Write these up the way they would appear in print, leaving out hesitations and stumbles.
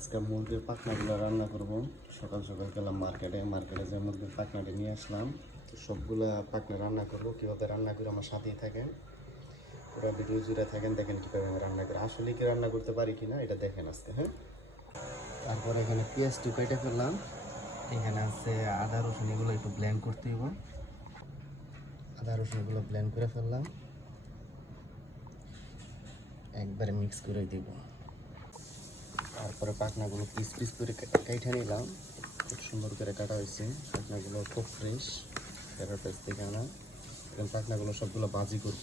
আজকে মুরগির পাখনাগুলো রান্না করব। সকাল সকাল গেলাম মার্কেটে যে মুরগির পাখনাটি নিয়ে আসলাম। তো সবগুলা পাখনা রান্না করব। কীভাবে রান্না করে আমার সাথেই থাকেন, পুরো ভিডিও জুড়ে থাকেন, দেখেন কীভাবে আমি রান্না করি। আসলে কি রান্না করতে পারি কিনা এটা দেখেন আজকে। হ্যাঁ, তারপর এখানে পেঁয়াজটি কেটে ফেললাম। এখানে আছে আদা রসুন, এগুলো একটু ব্লেন্ড করতে হইব। আদা রসুনগুলো ব্লেন্ড করে ফেললাম, একবারে মিক্স করে দিব। তারপরে পাখনাগুলো পিস পিস করে কেটে নিলাম। খুব সুন্দর করে কাটা হয়েছে। পাখনাগুলো খুব ফ্রেশ, প্যারাটাইজ থেকে আনা। এখন পাখনাগুলো সবগুলো ভাজি করব।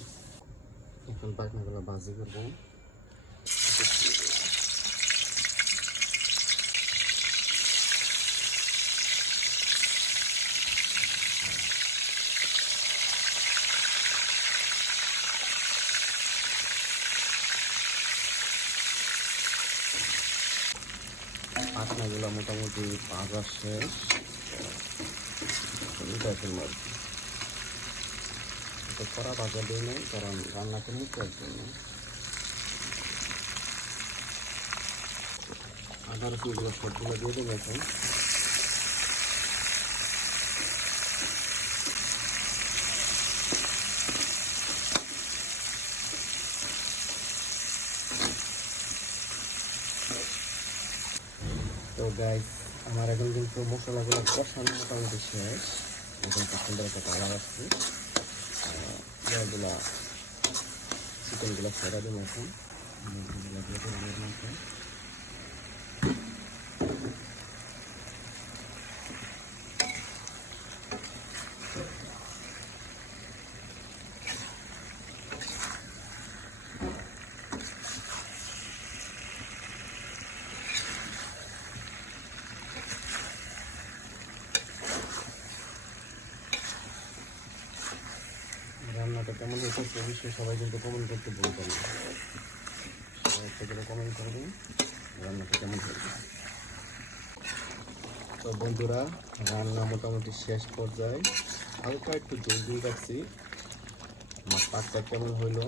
পাখনাগুলো মোটামুটি ভাজা শেষ। এটা ফেলবো আর কি। এটা কড়া ভাজা দিয়ে নেই, কারণ রান্না করে নিতে জন্য। আদা রসুনগুলো সবগুলো দিয়ে দেবো এখন। তো গাইস, আমার এখন কিন্তু মশলাগুলো কষানো মোটামুটি শেষ। এখন খুব সুন্দর একটা কালার আসছে। এগুলা চিকেনগুলো ফেরা দেবো এখন। মুরগিগুলো দিয়ে দেবো এর মধ্যে। রান্নাটা কেমন হয়েছে অবশ্যই সবাই কিন্তু কমেন্ট করতে ভুলবেন না। সবাই একটা করে কমেন্ট করবেন রান্নাটা কেমন হয়েছে। তো বন্ধুরা, রান্না মোটামুটি শেষ পর্যায়ে। হালকা একটু জল দিয়ে রাখছি। আমার পাকটা কেমন হইলো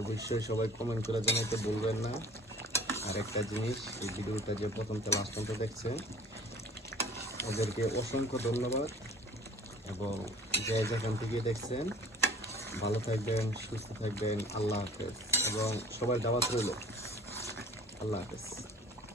অবশ্যই সবাই কমেন্ট করে জানাইতে ভুলবেন না। আর একটা জিনিস, এই ভিডিওটা যে প্রথম থেকে লাস্ট পর্যন্ত দেখছেন, ওদেরকে অসংখ্য ধন্যবাদ। এবং যে যেখান থেকে দেখছেন, ভালো থাকবেন, সুস্থ থাকবেন। আল্লাহ হাফেজ। এবং সবার দাওয়াত রইল। আল্লাহ হাফেজ।